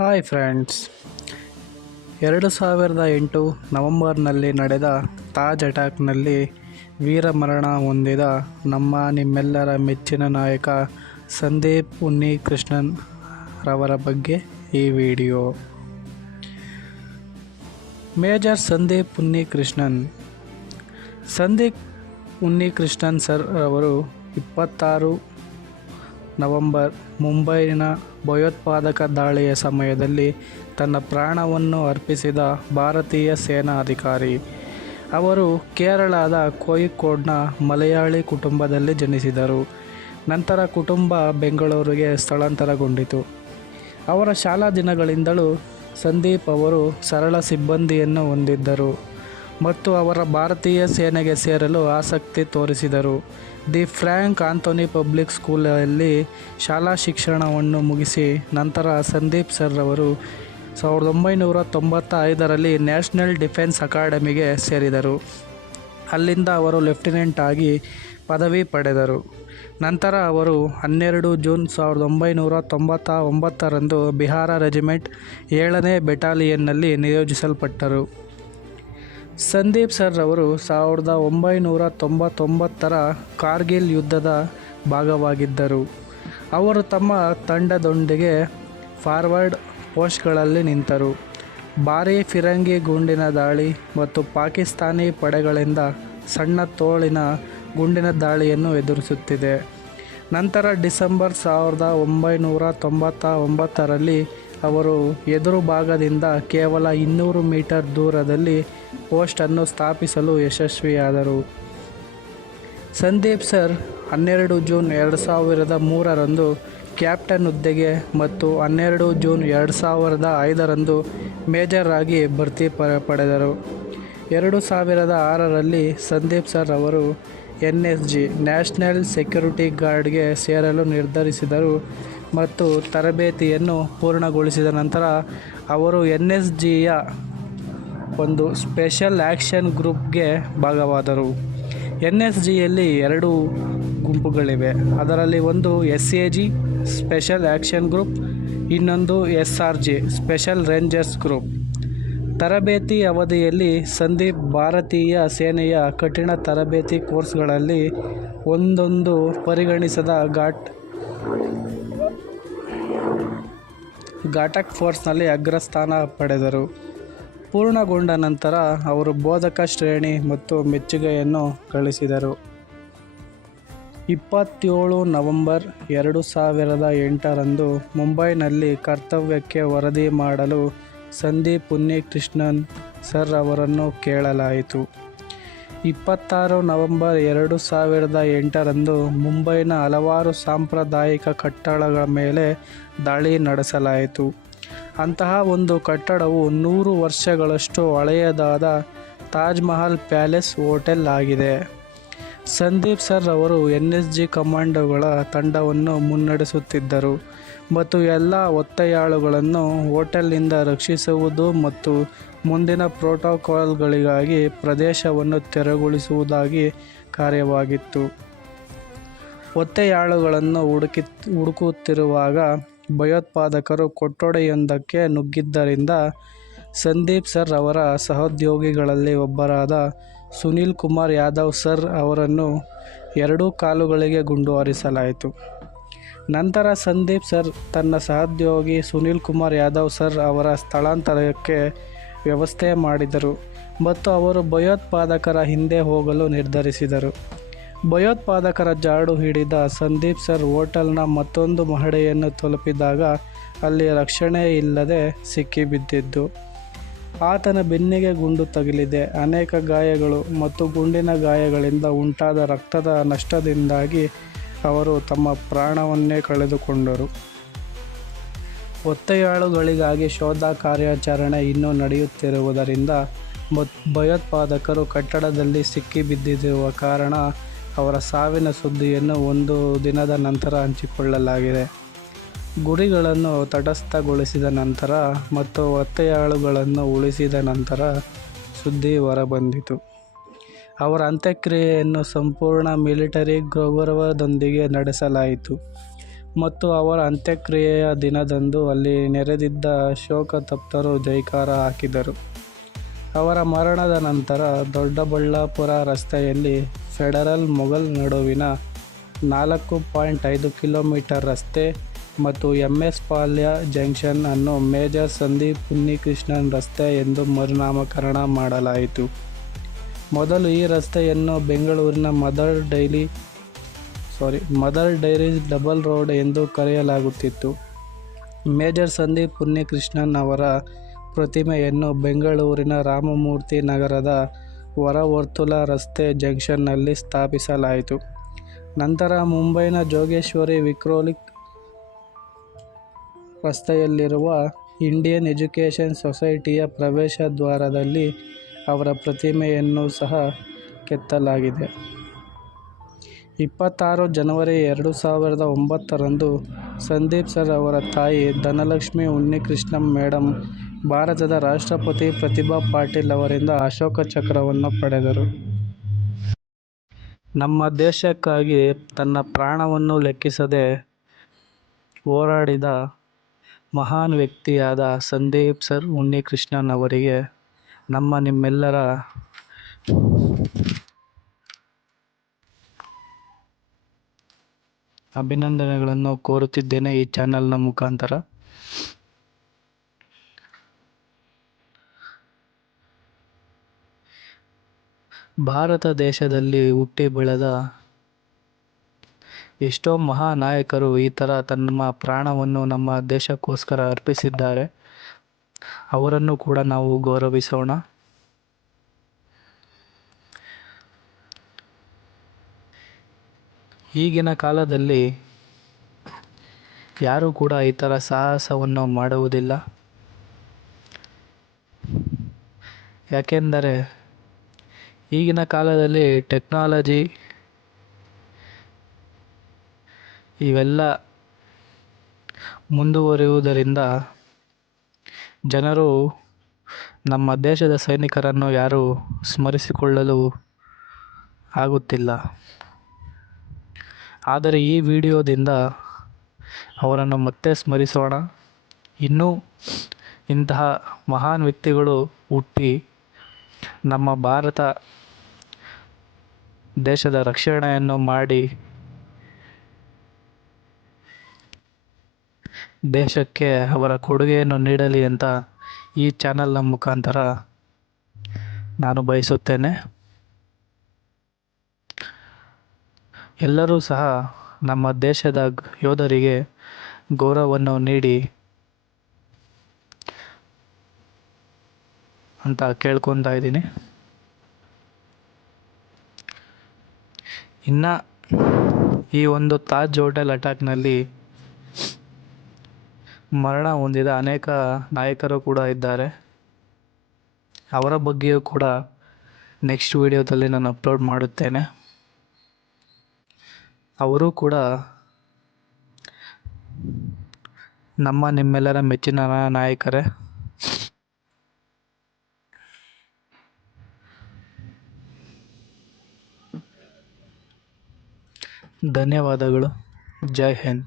Hi friends, 2008 ನವೆಂಬರ್ನಲ್ಲಿ ನಡೆದ ತಾಜ್ ಅಟ್ಯಾಕ್ನಲ್ಲಿ ವೀರಮರಣ ಹೊಂದಿದ ನಿಮ್ಮೆಲ್ಲರ ಮೆಚ್ಚಿನ ನಾಯಕ ಸಂದೀಪ್ ಉನ್ನಿಕೃಷ್ಣನ್ ರವರ ಬಗ್ಗೆ ಈ video. Major Sandeep Unnikrishnan sir ಅವರು 26 ನವೆಂಬರ್ ಮುಂಬೈನ ಭಯೋತ್ಪಾದಕ ದಾಳಿಯ ಸಮಯದಲ್ಲಿ ತನ್ನ ಪ್ರಾಣವನ್ನು ಅರ್ಪಿಸಿದ ಭಾರತೀಯ ಸೇನಾ ಅಧಿಕಾರಿ. ಅವರು ಕೇರಳದ ಕೋಯಿಕೋಡ್ನ ಮಲಯಾಳಿ ಕುಟುಂಬದಲ್ಲಿ ಜನಿಸಿದರು. ನಂತರ ಕುಟುಂಬ ಬೆಂಗಳೂರಿಗೆ ಸ್ಥಳಾಂತರಗೊಂಡಿತು. ಅವರ ಶಾಲಾ ದಿನಗಳಿಂದಲೂ ಸಂದೀಪ್ ಅವರು ಸರಳ ಸಿಬ್ಬಂದಿಯನ್ನು ಹೊಂದಿದ್ದರು ಮತ್ತು ಅವರ ಭಾರತೀಯ ಸೇನೆಗೆ ಸೇರಲು ಆಸಕ್ತಿ ತೋರಿಸಿದರು. ದಿ ಫ್ರ್ಯಾಂಕ್ ಆಂಥೋನಿ ಪಬ್ಲಿಕ್ ಸ್ಕೂಲಲ್ಲಿ ಶಾಲಾ ಶಿಕ್ಷಣವನ್ನು ಮುಗಿಸಿ ನಂತರ ಸಂದೀಪ್ ಸರ್ ಅವರು 1995ರಲ್ಲಿ ನ್ಯಾಷನಲ್ ಡಿಫೆನ್ಸ್ ಅಕಾಡೆಮಿಗೆ ಸೇರಿದರು. ಅಲ್ಲಿಂದ ಅವರು ಲೆಫ್ಟಿನೆಂಟ್ ಆಗಿ ಪದವಿ ಪಡೆದರು. ನಂತರ ಅವರು 12 ಜೂನ್ 1999ರಂದು ಬಿಹಾರ ರೆಜಿಮೆಂಟ್ 7ನೇ ಬೆಟಾಲಿಯನ್ನಲ್ಲಿ ನಿಯೋಜಿಸಲ್ಪಟ್ಟರು. ಸಂದೀಪ್ ಸರ್ ಅವರು 1999ರ ಕಾರ್ಗಿಲ್ ಯುದ್ಧದ ಭಾಗವಾಗಿದ್ದರು. ಅವರು ತಮ್ಮ ತಂಡದೊಂದಿಗೆ ಫಾರ್ವರ್ಡ್ ಪೋಸ್ಟ್ಗಳಲ್ಲಿ ನಿಂತರು. ಭಾರೀ ಫಿರಂಗಿ ಗುಂಡಿನ ದಾಳಿ ಮತ್ತು ಪಾಕಿಸ್ತಾನಿ ಪಡೆಗಳಿಂದ ಸಣ್ಣ ತೋಳಿನ ಗುಂಡಿನ ದಾಳಿಯನ್ನು ಎದುರಿಸುತ್ತಿದೆ. ನಂತರ ಡಿಸೆಂಬರ್ 1999ರಲ್ಲಿ ಅವರು ಎದುರು ಭಾಗದಿಂದ ಕೇವಲ 200 ಮೀಟರ್ ದೂರದಲ್ಲಿ ಪೋಸ್ಟನ್ನು ಸ್ಥಾಪಿಸಲು ಯಶಸ್ವಿಯಾದರು. ಸಂದೀಪ್ ಸರ್ 12 ಜೂನ್ 2003ರಂದು ಕ್ಯಾಪ್ಟನ್ ಹುದ್ದೆಗೆ ಮತ್ತು 12 ಜೂನ್ 2005ರಂದು ಮೇಜರ್ ಆಗಿ ಬಡ್ತಿ ಪಡೆದರು. 2006ರಲ್ಲಿ ಸಂದೀಪ್ ಸರ್ ಅವರು NSG ನ್ಯಾಷನಲ್ ಸೆಕ್ಯೂರಿಟಿ ಗಾರ್ಡ್ಗೆ ಸೇರಲು ನಿರ್ಧರಿಸಿದರು ಮತ್ತು ತರಬೇತಿಯನ್ನು ಪೂರ್ಣಗೊಳಿಸಿದ ನಂತರ ಅವರು NSGಯ ಒಂದು ಸ್ಪೆಷಲ್ ಆ್ಯಕ್ಷನ್ ಗ್ರೂಪ್ಗೆ ಭಾಗವಾದರು. NSGಯಲ್ಲಿ 2 ಗುಂಪುಗಳಿವೆ. ಅದರಲ್ಲಿ ಒಂದು SAG ಸ್ಪೆಷಲ್ ಆ್ಯಕ್ಷನ್ ಗ್ರೂಪ್, ಇನ್ನೊಂದು SRG ಸ್ಪೆಷಲ್ ರೇಂಜರ್ಸ್ ಗ್ರೂಪ್. ತರಬೇತಿ ಅವಧಿಯಲ್ಲಿ ಸಂದೀಪ್ ಭಾರತೀಯ ಸೇನೆಯ ಕಠಿಣ ತರಬೇತಿ ಕೋರ್ಸ್ಗಳಲ್ಲಿ ಒಂದೊಂದು ಪರಿಗಣಿಸದ ಘಾಟಕ್ ಫೋರ್ಸ್ನಲ್ಲಿ ಅಗ್ರಸ್ಥಾನ ಪಡೆದರು. ಪೂರ್ಣಗೊಂಡ ನಂತರ ಅವರು ಬೋಧಕ ಶ್ರೇಣಿ ಮತ್ತು ಮೆಚ್ಚುಗೆಯನ್ನು ಗಳಿಸಿದರು. 27 ನವೆಂಬರ್ 2008ರಂದು ಮುಂಬೈನಲ್ಲಿ ಕರ್ತವ್ಯಕ್ಕೆ ವರದಿ ಮಾಡಲು ಸಂದೀಪ್ ಉನ್ನಿಕೃಷ್ಣನ್ ಸರ್ ಅವರನ್ನು ಕೇಳಲಾಯಿತು. 26 ನವೆಂಬರ್ 2008ರಂದು ಮುಂಬೈನ ಹಲವಾರು ಸಾಂಪ್ರದಾಯಿಕ ಕಟ್ಟಡಗಳ ಮೇಲೆ ದಾಳಿ ನಡೆಸಲಾಯಿತು. ಅಂತಹ ಒಂದು ಕಟ್ಟಡವು 100 ವರ್ಷಗಳಷ್ಟು ಹಳೆಯದಾದ ತಾಜ್ ಮಹಲ್ ಪ್ಯಾಲೇಸ್ ಹೋಟೆಲ್ ಆಗಿದೆ. ಸಂದೀಪ್ ಸರ್ ಅವರು NSG ಕಮಾಂಡೋಗಳ ತಂಡವನ್ನು ಮುನ್ನಡೆಸುತ್ತಿದ್ದರು ಮತ್ತು ಎಲ್ಲ ಒತ್ತೆಯಾಳುಗಳನ್ನು ಹೋಟೆಲ್ನಿಂದ ರಕ್ಷಿಸುವುದು ಮತ್ತು ಮುಂದಿನ ಪ್ರೋಟೋಕಾಲ್ಗಳಿಗಾಗಿ ಪ್ರದೇಶವನ್ನು ತೆರವುಗೊಳಿಸುವುದಾಗಿ ಕಾರ್ಯವಾಗಿತ್ತು. ಒತ್ತೆಯಾಳುಗಳನ್ನು ಹುಡುಕುತ್ತಿರುವಾಗ ಭಯೋತ್ಪಾದಕರು ಕೊಠಡಿಯೊಂದಕ್ಕೆ ನುಗ್ಗಿದ್ದರಿಂದ ಸಂದೀಪ್ ಸರ್ ಅವರ ಸಹೋದ್ಯೋಗಿಗಳಲ್ಲಿ ಒಬ್ಬರಾದ ಸುನೀಲ್ ಕುಮಾರ್ ಯಾದವ್ ಸರ್ ಅವರನ್ನು 2 ಕಾಲುಗಳಿಗೆ ಗುಂಡು ಹಾರಿಸಲಾಯಿತು. ನಂತರ ಸಂದೀಪ್ ಸರ್ ತನ್ನ ಸಹೋದ್ಯೋಗಿ ಸುನೀಲ್ ಕುಮಾರ್ ಯಾದವ್ ಸರ್ ಅವರ ಸ್ಥಳಾಂತರಕ್ಕೆ ವ್ಯವಸ್ಥೆ ಮಾಡಿದರು ಮತ್ತು ಅವರು ಭಯೋತ್ಪಾದಕರ ಹಿಂದೆ ಹೋಗಲು ನಿರ್ಧರಿಸಿದರು. ಭಯೋತ್ಪಾದಕರ ಜಾಡು ಹಿಡಿದ ಸಂದೀಪ್ ಸರ್ ಹೋಟೆಲ್ನ ಮತ್ತೊಂದು ಮಹಡಿಯನ್ನು ತಲುಪಿದಾಗ ಅಲ್ಲಿ ರಕ್ಷಣೆ ಇಲ್ಲದೆ ಸಿಕ್ಕಿಬಿದ್ದಿದ್ದು. ಆತನ ಬೆನ್ನಿಗೆ ಗುಂಡು ತಗುಲಿದೆ. ಅನೇಕ ಗಾಯಗಳು ಮತ್ತು ಗುಂಡಿನ ಗಾಯಗಳಿಂದ ಉಂಟಾದ ರಕ್ತದ ನಷ್ಟದಿಂದಾಗಿ ಅವರು ತಮ್ಮ ಪ್ರಾಣವನ್ನೇ ಕಳೆದುಕೊಂಡರು. ಒತ್ತೆಯಾಳುಗಳಿಗಾಗಿ ಶೋಧ ಕಾರ್ಯಾಚರಣೆ ಇನ್ನೂ ನಡೆಯುತ್ತಿರುವುದರಿಂದ ಭಯೋತ್ಪಾದಕರು ಕಟ್ಟಡದಲ್ಲಿ ಸಿಕ್ಕಿಬಿದ್ದಿರುವ ಕಾರಣ ಅವರ ಸಾವಿನ ಸುದ್ದಿಯನ್ನು 1 ದಿನದ ನಂತರ ಹಂಚಿಕೊಳ್ಳಲಾಗಿದೆ. ಗುರಿಗಳನ್ನು ತಟಸ್ಥಗೊಳಿಸಿದ ನಂತರ ಮತ್ತು ಒತ್ತೆಯಾಳುಗಳನ್ನು ಉಳಿಸಿದ ನಂತರ ಸುದ್ದಿ ಹೊರಬಂದಿತು. ಅವರ ಅಂತ್ಯಕ್ರಿಯೆಯನ್ನು ಸಂಪೂರ್ಣ ಮಿಲಿಟರಿ ಗೌರವದೊಂದಿಗೆ ನಡೆಸಲಾಯಿತು ಮತ್ತು ಅವರ ಅಂತ್ಯಕ್ರಿಯೆಯ ದಿನದಂದು ಅಲ್ಲಿ ನೆರೆದಿದ್ದ ಶೋಕತಪ್ತರು ಜೈಕಾರ ಹಾಕಿದರು. ಅವರ ಮರಣದ ನಂತರ ದೊಡ್ಡಬಳ್ಳಾಪುರ ರಸ್ತೆಯಲ್ಲಿ ಫೆಡರಲ್ ಮೊಘಲ್ ನಡುವಿನ 4.5 ಕಿಲೋಮೀಟರ್ ರಸ್ತೆ ಮತ್ತು ಎಂ.ಎಸ್. ಪಾಳ್ಯ ಜಂಕ್ಷನ್ ಅನ್ನು ಮೇಜರ್ ಸಂದೀಪ್ ಉನ್ನಿಕೃಷ್ಣನ್ ರಸ್ತೆ ಎಂದು ಮರುನಾಮಕರಣ ಮಾಡಲಾಯಿತು. ಮೊದಲು ಈ ರಸ್ತೆಯನ್ನು ಬೆಂಗಳೂರಿನ ಮದರ್ ಡೈರೀಸ್ ಡಬಲ್ ರೋಡ್ ಎಂದು ಕರೆಯಲಾಗುತ್ತಿತ್ತು. ಮೇಜರ್ ಸಂದೀಪ್ ಉನ್ನಿಕೃಷ್ಣನ್ ಅವರ ಪ್ರತಿಮೆಯನ್ನು ಬೆಂಗಳೂರಿನ ರಾಮಮೂರ್ತಿ ನಗರದ ಹೊರವರ್ತುಲ ರಸ್ತೆ ಜಂಕ್ಷನ್ನಲ್ಲಿ ಸ್ಥಾಪಿಸಲಾಯಿತು. ನಂತರ ಮುಂಬೈನ ಜೋಗೇಶ್ವರಿ ವಿಕ್ರೋಲಿ ರಸ್ತೆಯಲ್ಲಿರುವ ಇಂಡಿಯನ್ ಎಜುಕೇಷನ್ ಸೊಸೈಟಿಯ ಪ್ರವೇಶ ದ್ವಾರದಲ್ಲಿ ಅವರ ಪ್ರತಿಮೆಯನ್ನು ಸಹ ಕೆತ್ತಲಾಗಿದೆ. 26 ಜನವರಿ 2009ರಂದು ಸಂದೀಪ್ ಸರ್ ಅವರ ತಾಯಿ ಧನಲಕ್ಷ್ಮಿ ಉನ್ನಿಕೃಷ್ಣನ್ ಮೇಡಂ ಭಾರತದ ರಾಷ್ಟ್ರಪತಿ ಪ್ರತಿಭಾ ಪಾಟೀಲ್ ಅವರಿಂದ ಅಶೋಕ ಚಕ್ರವನ್ನು ಪಡೆದರು. ನಮ್ಮ ದೇಶಕ್ಕಾಗಿ ತನ್ನ ಪ್ರಾಣವನ್ನು ಲೆಕ್ಕಿಸದೆ ಹೋರಾಡಿದ ಮಹಾನ್ ವ್ಯಕ್ತಿಯಾದ ಸಂದೀಪ್ ಸರ್ ಉನ್ನಿಕೃಷ್ಣನ್ ಅವರಿಗೆ ನಿಮ್ಮೆಲ್ಲರ ಅಭಿನಂದನೆಗಳನ್ನು ಕೋರುತ್ತಿದ್ದೇನೆ ಈ ಚಾನೆಲ್ನ ಮುಖಾಂತರ. ಭಾರತ ದೇಶದಲ್ಲಿ ಹುಟ್ಟಿ ಬೆಳೆದ ಎಷ್ಟೋ ಮಹಾನಾಯಕರು ಈ ಥರ ತಮ್ಮ ಪ್ರಾಣವನ್ನು ನಮ್ಮ ದೇಶಕ್ಕೋಸ್ಕರ ಅರ್ಪಿಸಿದ್ದಾರೆ. ಅವರನ್ನು ಕೂಡ ನಾವು ಗೌರವಿಸೋಣ. ಈಗಿನ ಕಾಲದಲ್ಲಿ ಯಾರೂ ಕೂಡ ಈ ಥರ ಸಾಹಸವನ್ನು ಮಾಡುವುದಿಲ್ಲ. ಯಾಕೆಂದರೆ ಈಗಿನ ಕಾಲದಲ್ಲಿ ಟೆಕ್ನಾಲಜಿ ಇವೆಲ್ಲ ಮುಂದುವರಿಯುವುದರಿಂದ ಜನರು ನಮ್ಮ ದೇಶದ ಸೈನಿಕರನ್ನು ಯಾರೂ ಸ್ಮರಿಸಿಕೊಳ್ಳಲು ಆಗುತ್ತಿಲ್ಲ. ಆದರೆ ಈ ವಿಡಿಯೋದಿಂದ ಅವರನ್ನು ಮತ್ತೆ ಸ್ಮರಿಸೋಣ. ಇನ್ನೂ ಇಂತಹ ಮಹಾನ್ ವ್ಯಕ್ತಿಗಳು ಹುಟ್ಟಿ ನಮ್ಮ ಭಾರತ ದೇಶದ ರಕ್ಷಣೆಯನ್ನು ಮಾಡಿ ದೇಶಕ್ಕೆ ಅವರ ಕೊಡುಗೆಯನ್ನು ನೀಡಲಿ ಅಂತ ಈ ಚಾನಲ್ನ ಮುಖಾಂತರ ನಾನು ಬಯಸುತ್ತೇನೆ. ಎಲ್ಲರೂ ಸಹ ನಮ್ಮ ದೇಶದ ಯೋಧರಿಗೆ ಗೌರವವನ್ನು ನೀಡಿ ಅಂತ ಕೇಳ್ಕೊತಾ ಇದ್ದೀನಿ. ಇನ್ನು ಈ ಒಂದು ತಾಜ್ ಹೋಟೆಲ್ ಅಟ್ಯಾಕ್ನಲ್ಲಿ ಮರಣ ಹೊಂದಿದ ಅನೇಕ ನಾಯಕರು ಕೂಡ ಇದ್ದಾರೆ. ಅವರ ಬಗ್ಗೆಯೂ ಕೂಡ ನೆಕ್ಸ್ಟ್ ವಿಡಿಯೋದಲ್ಲಿ ನಾನು ಅಪ್ಲೋಡ್ ಮಾಡುತ್ತೇನೆ. ಅವರು ಕೂಡ ನಿಮ್ಮೆಲ್ಲರ ಮೆಚ್ಚಿನ ನಾಯಕರೇ. ಧನ್ಯವಾದಗಳು. ಜೈ ಹಿಂದ್.